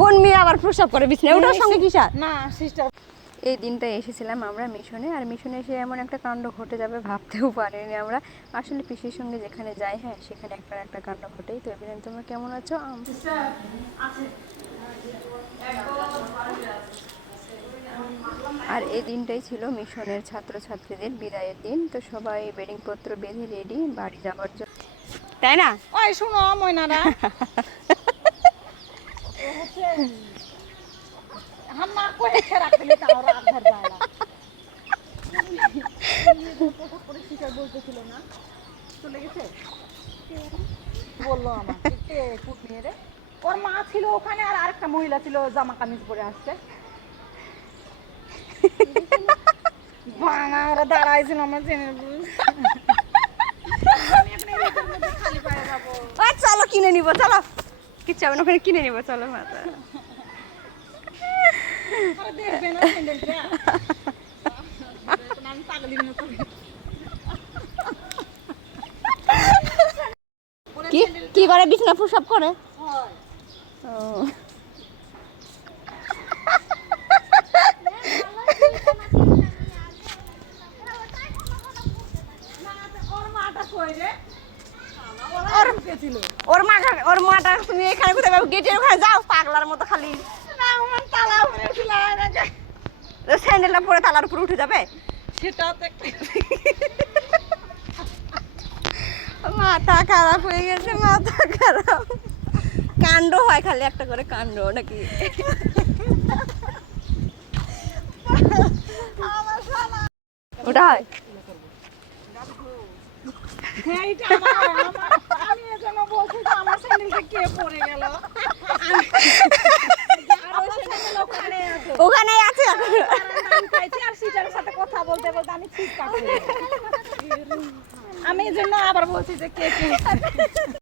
কোন মেয়ে আবার প্রসাব করে বিছানায়? ওটার সঙ্গে কি সাথ? না সিস্টার, এই দিনটা এসেছিলাম আমরা মিশনে, আর মিশনে এসে এমন একটা কাণ্ড ঘটে যাবে ভাবতেও পারিনি আমরা। আসলে পিসির সঙ্গে যেখানে যাই, হ্যাঁ সেখানে একটা একটা কাণ্ড ঘটেই। তো এবার তোমরা কেমন আছো? আর এই দিনটাই ছিল মিশনের ছাত্রছাত্রীদের বিদায়ের দিন। তো সবাই বেডিংপত্র বেঁধে রেডি বাড়ি যাওয়ার জন্য, তাই না? ওই শুনো ময়নারা, হাম্মা কই খেরা খেলে তাও রাত ভর যায় না। পোশাক পরে শিকার বলতেছিল না, চলে গেছে বললো আমাকে কে কুট নিয়ে রে। ওর মা ছিল ওখানে আর আরেকটা মহিলা ছিল জামা কামিজ পরে আসছে। বানা ওরা দাঁড়াইছিল আমার জেনে খালি পায়ে যাবো। চলো কিনে নিবো, চলো কিচ্ছু হবে না, ওখানে কিনে নিবো, চলো মাথা। দেখবে না স্যান্ডেলটা, আমি পাগলির মতো। কি কি করে বিছনা প্রসাব করে? ও ওর মাটা তুমি এখানে কোথায় পাবে? গেটের ওখানে যাও পাগলার মতো খালি। স্যান্ডেলটা পরে তালার উপরে উঠে যাবে, সেটাও তো একটা মাথা খারাপ হয়ে গেছে, মাথা খারাপ। কাণ্ড হয় খালি একটা করে কাণ্ড নাকি? ওটা হয় আমি এজন্য বলছি যে আমার স্যান্ডেলটা কে পরে গেল। ওখানেই আছে। আর সিটার সাথে কথা বলতে বলতে আমি ঠিক কাটছি। আমি এজন্য আবার বলছি যে কে কে